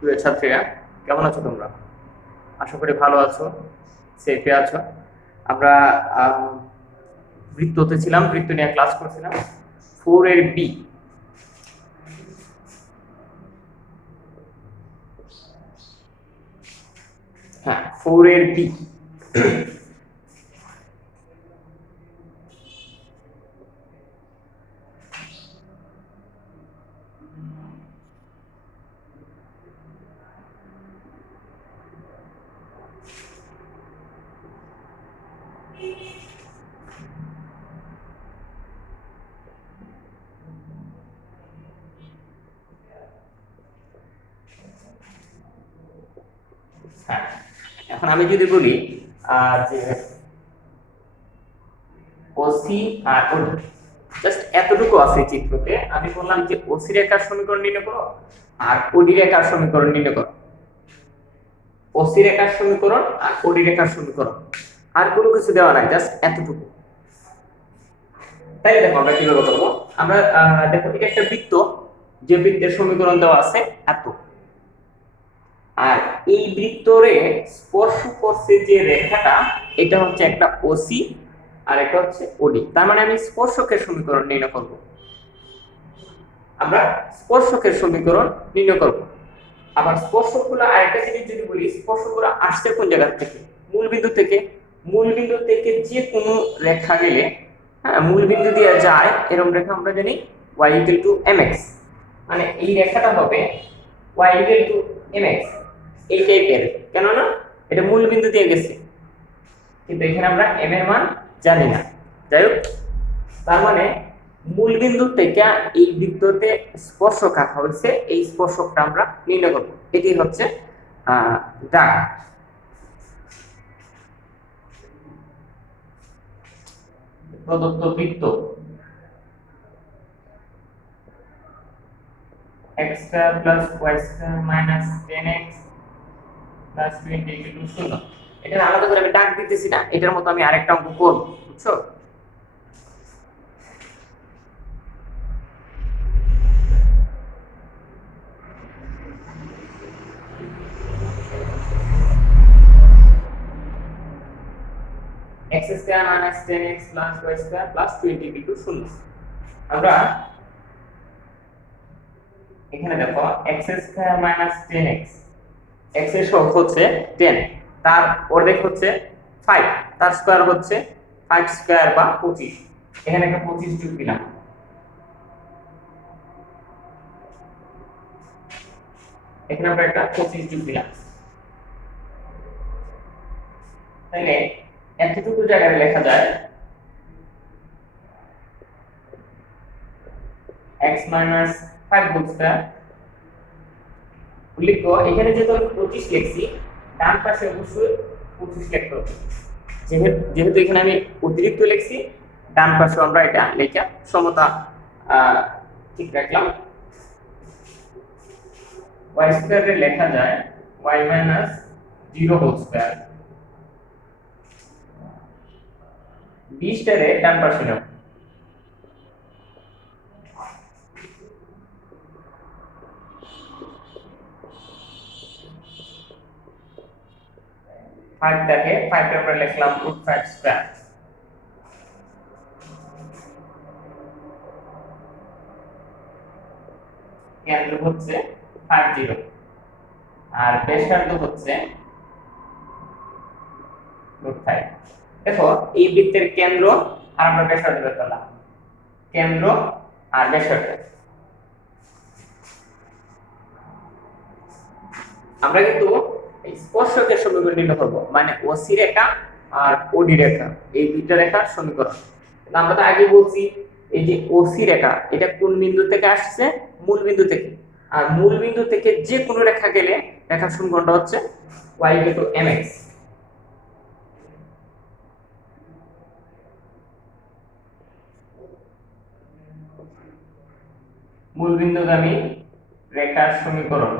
প্রিয় ছাত্রীরা, কেমন আছো তোমরা? আশা করি ভালো আছো, সেফে আছো। আমরা বৃত্ততে ছিলাম, বৃত্ত নিয়ে ক্লাস করছিলাম। 4 এর বি। হ্যাঁ, 4 এর বি। হ্যাঁ, এখন আমি যদি বলি যে ওসি আর ওডি, জাস্ট এতটুকু আছে চিত্রতে। আমি বললাম যে ওসি রেখার সমীকরণ নির্ণয় করো আর ওডি রেখার সমীকরণ নির্ণয় করো। ওসি রেখার সমীকরণ আর ওডি রেখার সমীকরণ, আর কোনো কিছু দেওয়া নাই, জাস্ট এতটুকু। তাই দেখো আমরা কিভাবে করবো। আমরা দেখো, এটা একটা বৃত্ত, যে বৃত্তের সমীকরণ দেওয়া আছে এত। আর এই বৃত্তরে স্পর্শ করছে যে রেখাটা, এটা হচ্ছে একটা ওসি আর এটা হচ্ছে ওডি। তার মানে আমি স্পর্শকের সমীকরণ নির্ণয় করব। আমরা স্পর্শকের সমীকরণ নির্ণয় করব। আবার স্পর্শকগুলো, আরেকটা জিনিস যদি বলি, স্পর্শকগুলো আসছে কোন জায়গা থেকে? মূল বিন্দু থেকে। মূল বিন্দু থেকে যে কোনো রেখা গেলে, হ্যাঁ, মূল বিন্দু দিয়ে যায় এরকম রেখা আমরা জানি y mx, মানে এই রেখাটা হবে y mx, এই টাইপের। কেননা এটা মূল বিন্দু দিয়ে গেছে, কিন্তু এখানে আমরা m এর মান জানি না। যাই হোক, তার মানে মূল বিন্দু থেকে এই বৃত্ততে স্পর্শক আঁকা হয়েছে, এই স্পর্শকটা আমরা নির্ণয় করব। এটি হচ্ছে দাগ। প্রদত্ত বৃত্ত x square plus y square minus 10x plus 20 equal to 0। এটা আলাদা করে আমি দাগ দিতেছি না, এটার মতো আমি আরেকটা অঙ্ক করব, বুঝছো? x square minus 10x plus y square plus 20 equal to 0। আমরা এখানে দেখো x square minus 10x, x এর সহগ হচ্ছে 10, তার অর্ধেক হচ্ছে 5, তার স্কয়ার হচ্ছে 5 স্কয়ার বা 25। এখানে একটা 25 যোগ দিলাম, এখানে আমরা একটা 25 যোগ দিলাম। তাহলে এতটুকু জায়গায় লেখা যায় x 5 হোল স্কয়ার। উল্লেখ্য, এখানে যেহেতু আমি 25 লিখছি, ডান পাশে অবশ্যই 25 লিখতে হবে। যেহেতু এখানে আমি অতিরিক্ত লিখছি, ডান পাশে আমরা এটা লেখা সমতা ঠিক রাখলাম। y স্কয়ারে লেখা যায় y 0 হোল স্কয়ার। 20 টারে ডান পাশে নাও। ফাইভ টাকে 5 টা আমরা লিখলাম √5 স্কয়ার। কেন্দ্র হচ্ছে 50 আর ব্যাসার্ধ হচ্ছে √5। দেখো, এই বৃত্তের কেন্দ্র আর আমরা ব্যাসার্ধ বের করলাম, কেন্দ্র আর ব্যাসার্ধ। আমরা কিন্তু এই স্পর্শকের সমীকরণ নির্ণয় করব, মানে ওসি রেখা আর ওডি রেখা, এই দুইটা রেখার সমীকরণ। আমরা তো আগে বলছি, এই যে ওসি রেখা, এটা কোন বিন্দু থেকে আসছে? মূল বিন্দু থেকে। আর মূল বিন্দু থেকে যে কোনো রেখা গেলে রেখার সমীকরণটা হচ্ছে y mx। মূল বিন্দুগামী রেখার সমীকরণ।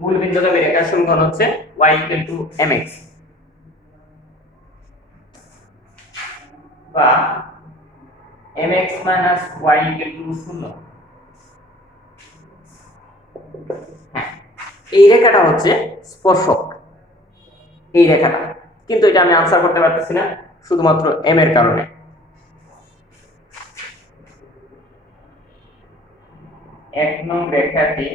মূল বিন্দুগামী রেখার সমীকরণ হচ্ছে y mx, বা mx minus y equal to 0। হ্যাঁ, এই রেখাটা হচ্ছে স্পর্শক, এই রেখাটা, কিন্তু এটা আমি আনসার করতে পারতেছি না শুধুমাত্র m এর কারণে। এক নং রেখাটি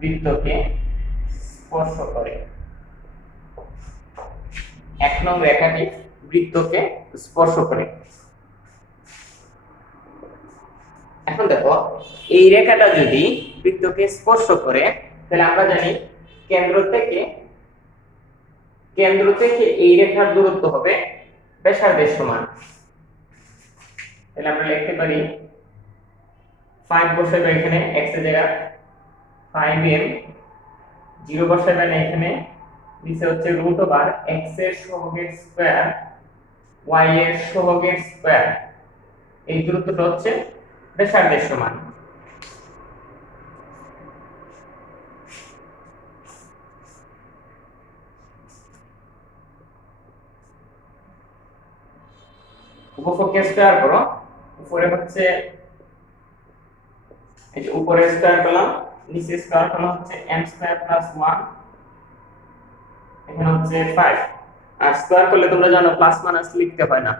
বৃত্তকে স্পর্শ করে, এক নং রেখাটি বৃত্তকে স্পর্শ করে। এখন দেখো, এই রেখাটা যদি বৃত্তকে স্পর্শ করে তাহলে আমরা জানি কেন্দ্র থেকে এই রেখার দূরত্ব হবে ব্যাসার্ধের সমান। তাহলে আমরা লিখতে পারি 5 বসাইবে এখানে x এর জায়গা 5m, 0 বসাইবে না এখানে, নিচে হচ্ছে রুট ওভার x এর সহগের স্কয়ার y এর সহগের স্কয়ার। এই দূরত্বটা হচ্ছে ব্যাসার্ধের সমান। উপপক্ষে স্কয়ার করো, উপরে হচ্ছে এই যে উপরে স্কয়ার করলাম, নিচে স্কয়ার করলাম হচ্ছে m স্কয়ার প্লাস 1, এখানে হচ্ছে 5। আর স্কয়ার করলে তোমরা জানো প্লাস মাইনাস লিখতে হয় না।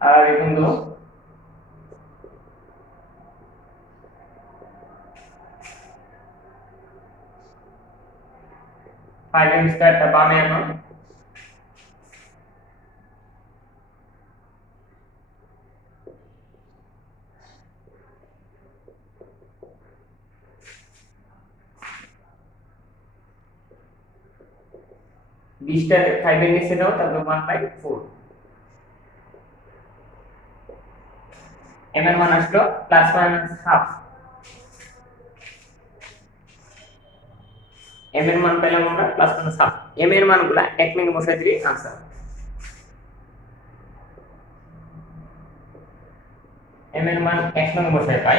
আর এই বিন্দু ফাইভ এম স্কয়ারটা বামে আনো, বিশটা 5 এর নিচে দাও, তারপর 1/4। m এর মান আসলো প্লাস মাইনাস হাফ। m এর মান পেলাম আমরা প্লাস মাইনাস হাফ। m এর মানগুলা এক মিনিট বসাই দিলেই आंसर। m এর মান এক নং বসাই পাই,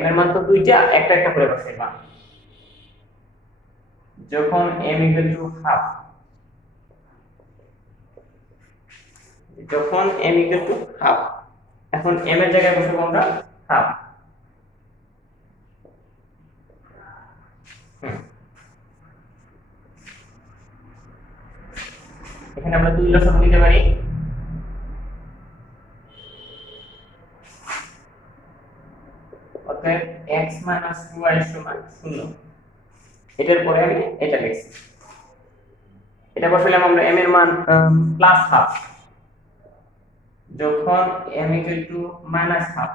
m এর মান তো দুইটা, একটা একটা করে বসাইবা। যখন m ইকুয়াল টু হাফ, যখন m ইকুয়াল টু হাফ, এখন m এর জায়গায় বসাবো আমরা হাফ। এখানে আমরা দুই লসাগু নিতে পারি, অতএব x 2y সমান 0। এটার পরে আমি এটা লিখছি, এটা বসালাম আমরা m এর মান প্লাস হাফ। যখন m equal to minus half,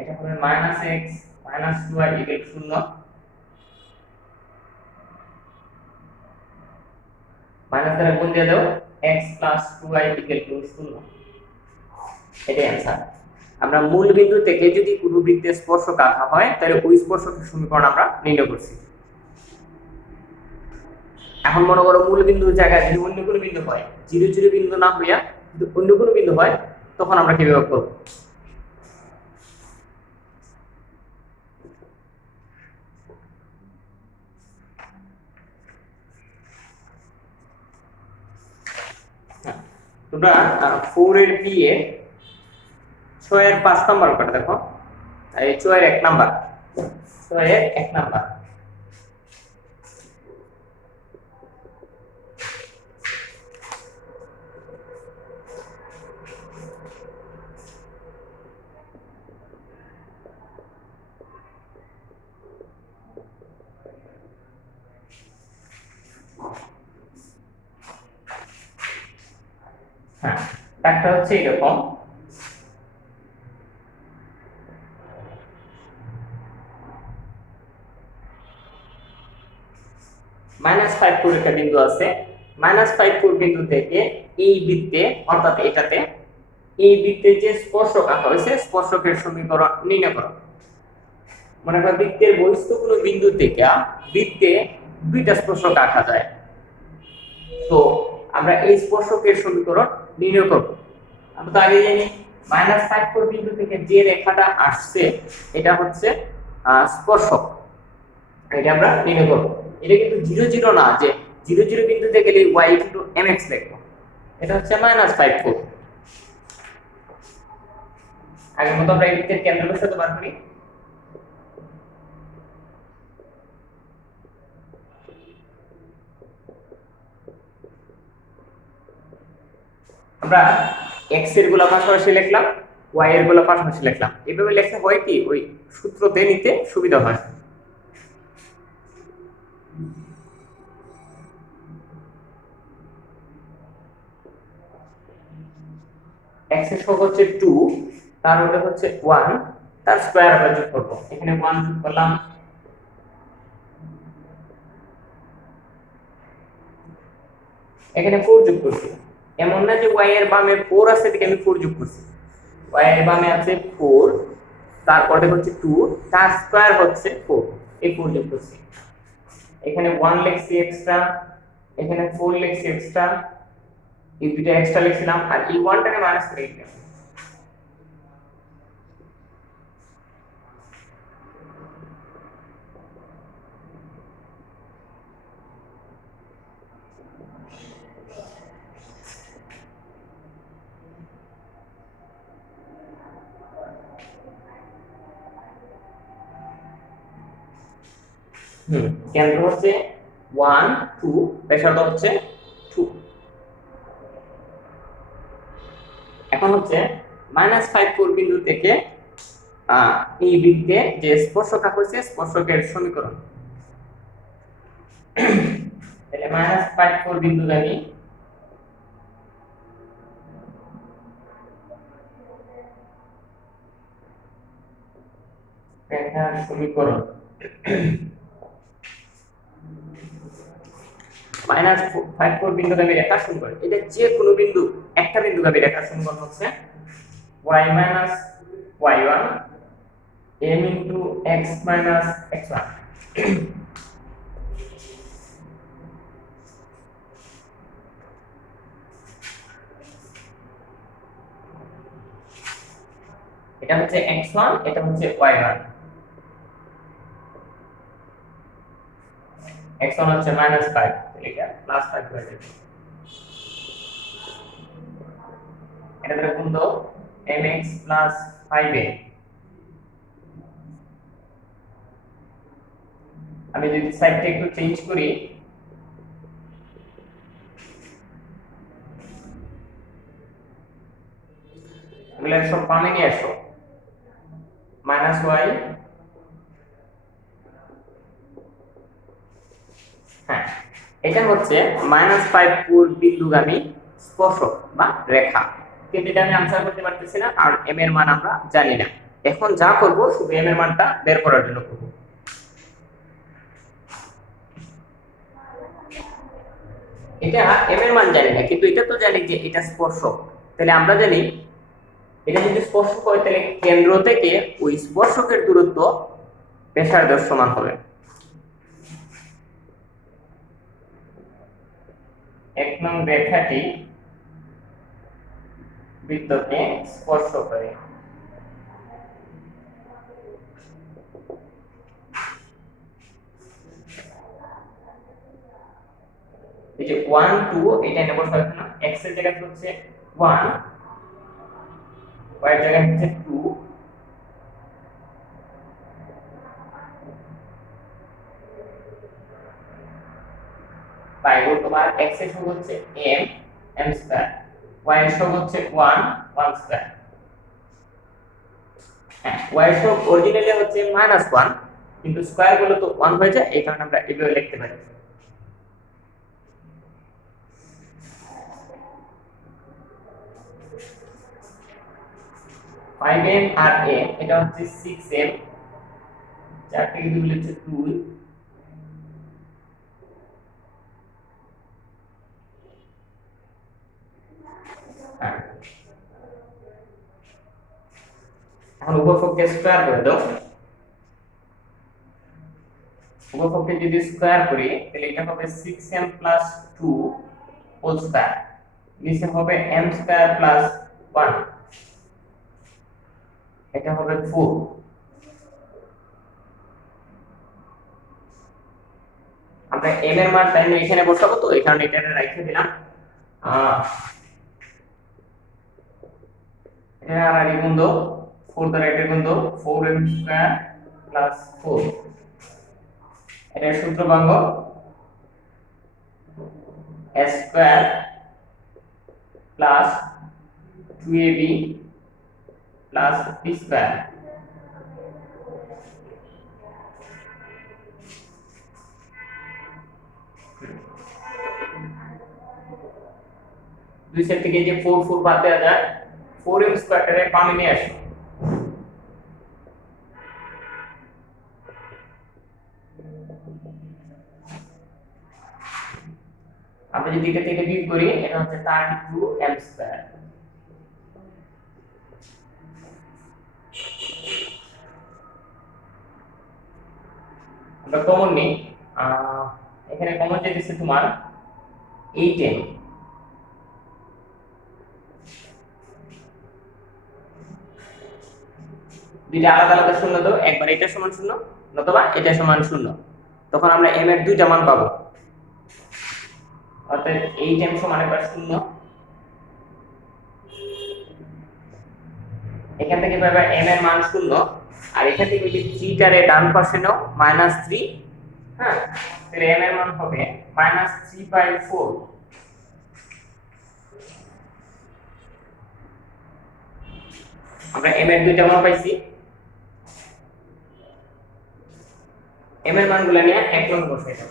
এটা হবে minus x minus 2y equal 0। Minus দ্বারা গুণ দিয়ে দাও, x প্লাস 2y ইকুয়াল 0। এটাই आंसर। আমরা মূল বিন্দু থেকে যদি কোনো বৃত্তের স্পর্শক আঁকা হয় তাহলে ওই স্পর্শকের সমীকরণ আমরা নির্ণয় করছি। এখন মনে করো মূল বিন্দুর জায়গায় যদি অন্য কোনো বিন্দু হয়, 0 0 বিন্দু না হইয়া যদি অন্য কোনো বিন্দু হয়, তখন আমরা কিভাবে করব? তোমরা 4 এর বি এ 6 এর 5 নাম্বার করে দেখো, এই 6 এর 1 নাম্বার, 6 এর 1 নাম্বার। হ্যাঁ, একটা হচ্ছে এরকম, -5 4 একটা বিন্দু আছে, -5 4 বিন্দু থেকে এই বৃত্তে অর্থাৎ এটাতে এই বৃত্তে যে স্পর্শক আঁকা হয়েছে স্পর্শকের সমীকরণ নির্ণয় করো। মনে করো বৃত্তের বহিস্থ কোনো বিন্দু থেকে বৃত্তে দুইটা স্পর্শক আঁকা যায়। তো আমরা এই স্পর্শকের সমীকরণ নির্ণয় করব। আমরা তো আগে জানি -5 বিন্দু থেকে যে রেখাটা আসছে এটা হচ্ছে স্পর্শক। এটা আমরা নির্ণয় করব। এটা কিন্তু 0 0 না যে 0 0 বিন্দুতে গেলে y mx লিখব। এটা হচ্ছে -5 আগের মতো আমরা এই বৃত্তের কেন্দ্র বসাতে পারি। আমরা x এর গুলো পাশাপাশি লিখলাম, y এর গুলো পাশাপাশি লিখলাম। এইভাবে লেখা হয় কি ওই সূত্রতে নিতে সুবিধা হয়। x এর সহগ হচ্ছে 2, তার মধ্যে হচ্ছে 1, তার স্কয়ার আমরা যোগ করব। এখানে 1 যোগ করলাম, এখানে 4 যোগ করছি। এমন না যে y এর বামে 4 আছে এদিকে আমি 4 যোগ করছি। y এর বামে আছে 4, তারপরে হচ্ছে 2, তার স্কয়ার হচ্ছে 4, এই 4 যোগ করছি। এখানে 1 লিখছি এক্সট্রা, এখানে 4 লিখছি এক্সট্রা, এই দুটো এক্সট্রা লিখছিলাম আর এই 1 টাকে মাইনাস করে দিলাম। কেন্দ্র হচ্ছে 1 2, ব্যাসার্ধ হচ্ছে 2। এখন হচ্ছে -5 বিন্দু থেকে এই বৃত্তে যে স্পর্শক হচ্ছে স্পর্শকের সমীকরণ। তাহলে -5 বিন্দু গামী রেখার সমীকরণ -5 বিন্দুগামী রেখার সমীকরণ। এটা যে কোনো বিন্দু, একটা বিন্দুগামী রেখার সমীকরণ হচ্ছে y - y1 m * x - x1। এটা হচ্ছে x1, এটা হচ্ছে y1। x1 হচ্ছে -5, এটা +5 হয়ে যাবে। এটা দ্বারা গুণ দাও mx + 5a। আমি যদি সাইডটা একটু চেঞ্জ করি, এগুলো সব বামে নিয়ে আসো, -y, হ্যাঁ এটা হচ্ছে -5 বিন্দুগামী স্পর্শক বা রেখা। কিন্তু এটা আমি আনসার করতে পারতেছি না আর m এর মান আমরা জানি না। এখন যা করব শুধু m এর মানটা বের করার জন্য করব। এটা m এর মান জানি না, কিন্তু এটা তো জানি যে এটা স্পর্শক। তাহলে আমরা জানি এটা যদি স্পর্শক হয় তাহলে কেন্দ্র থেকে ওই স্পর্শকের দূরত্ব ব্যাসার্ধের সমান হবে। এক নং রেখাটি বৃত্তকে স্পর্শ করে। এই যে 1 2 এটা নেব সবসময় x এর জায়গায় হচ্ছে 1, y এর জায়গায় হচ্ছে 2, পাইবো তোমার x এর সঙ্গ হচ্ছে m m স্কয়ার, y এর সঙ্গ হচ্ছে 1 1 স্কয়ার। হ্যাঁ y এর সঙ্গ অরিজিনালি হচ্ছে -1, কিন্তু স্কয়ার গুলো তো 1 হয়ে যায়, এই কারণে আমরা এভাবে লিখতে পারি। 5m আর m এটা হচ্ছে 6m, 4 থেকে 2 হচ্ছে 2, এখন উভয়পক্ষকে স্কয়ার করে দাও। উভয়পক্ষে যদি স্কয়ার করি তাহলে এটা হবে 6m + 2 হোল স্কয়ার, নিচে হবে m স্কয়ার + 1, এটা হবে 4। আমরা m এর মান তাই এখানে বসাবো, তো এই কারণে এটা রেখে দিলাম। এটা আর এই গুণ দাও 4 দ্বারা এটা গুণ দাও 4m² + 4, এটার সূত্র ভাঙো a² + 2ab + b²। দুই সাইড থেকে যে 4 4 বাদ দেওয়া যায়, 4m² এর বামে নিয়ে আসো। আমরা যদি এটা থেকে বিয়োগ করি এটা হচ্ছে 32m²। আমরা কমন নেই, এখানে কমন যে দিচ্ছে তোমার 8m, দুইটা আলাদা আলাদা শূন্য দাও, একবার এটা সমান শূন্য নতুবা এটা সমান শূন্য, তখন আমরা m এর দুইটা মান পাবো। অর্থাৎ 8m সমান একবার শূন্য, এখান থেকে পাবে m এর মান শূন্য, আর এখান থেকে যদি 3 টারে ডান পাশে নাও -3, হ্যাঁ, তাহলে m এর মান হবে -3/4। আমরা m এর দুইটা মান পাইছি, m এর মানগুলো নিয়ে এক নম্বর বসাই দাও।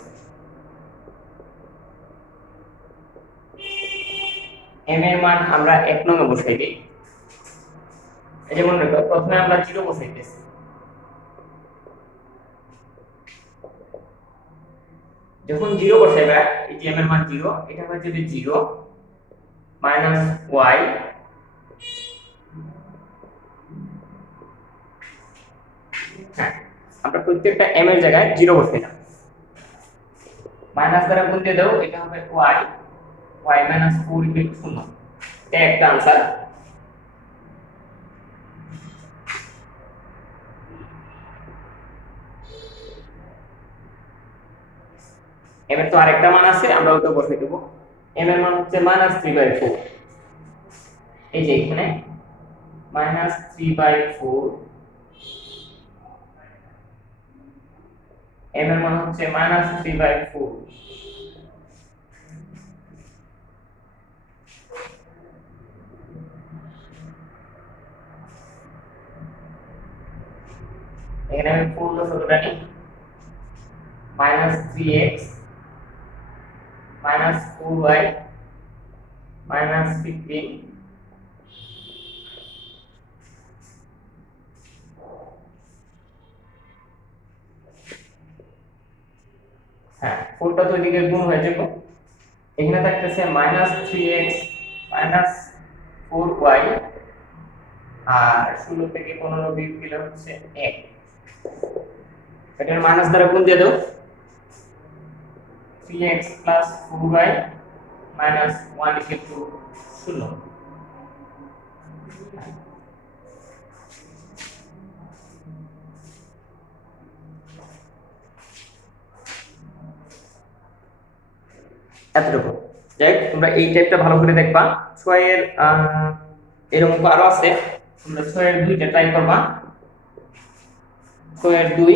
m এর মান আমরা এক নম্বর বসাই দিই। এই যে মনে রাখো প্রথমে আমরা 0 বসাইতেছি, যখন 0 বসাইবা এই যে m এর মান 0, এটা হয়ে যাবে 0 - y, হ্যাঁ, আমরা প্রত্যেকটা m এর জায়গায় 0 বসাই না, মাইনাস দ্বারা গুণ দিয়ে দাও, এটা হবে y, y - 4 = 0, এটা একটা आंसर। m এর তো আরেকটা মান আছে, আমরা ওটা বসাই দেব। m এর মান হচ্ছে -3/4, এই যে এখানে -3/4, m এর মান হচ্ছে -3/4। এখানে আমি ফুল সূত্রটা নিই, -3x - 4y - 15, হ্যাঁ 4টা তো এদিকে গুণ হয়ে যাবে, এখানে থাকতেছে -3x - 4y, আর 16 থেকে 15 বিয়োগ দিলে হচ্ছে 1, এটার মাইনাস দ্বারা গুণ দিয়ে দাও, 3x + 4y - 1 = 0। এতটুকু। যাই হোক, তোমরা এই টাইপটা ভালো করে দেখবা। 6 এর এরকম আরো আছে, তোমরা 6 এর 2টা ট্রাই করবা, 6 এর 2,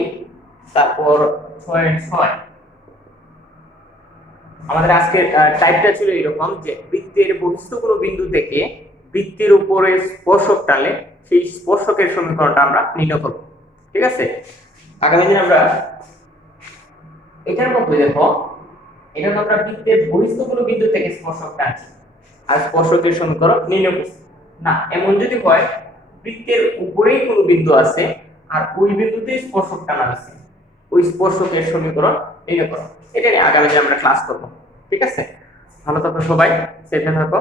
তারপর 6 এর 6। আমাদের আজকের টাইপটা ছিল এরকম যে বৃত্তের বহিস্থ কোনো বিন্দু থেকে বৃত্তের উপরে স্পর্শক টানলে সেই স্পর্শকের সমীকরণটা আমরা নির্ণয় করব। ঠিক আছে, আগামী দিন আমরা এটার মধ্যে দেখো, এটা তো আমরা বৃত্তের বহিস্থ কোনো বিন্দু থেকে স্পর্শক টানছি আর স্পর্শকের সমীকরণ নির্ণয় করছি না, এমন যদি হয় বৃত্তের উপরেই কোনো বিন্দু আছে আর ওই বিন্দুতে স্পর্শক টানা আছে, ওই স্পর্শকের সমীকরণ নির্ণয় করো। এটা নিয়ে আগামী দিন আমরা ক্লাস করব। ঠিক আছে, ভালো থাকো সবাই, সেফে থাকো।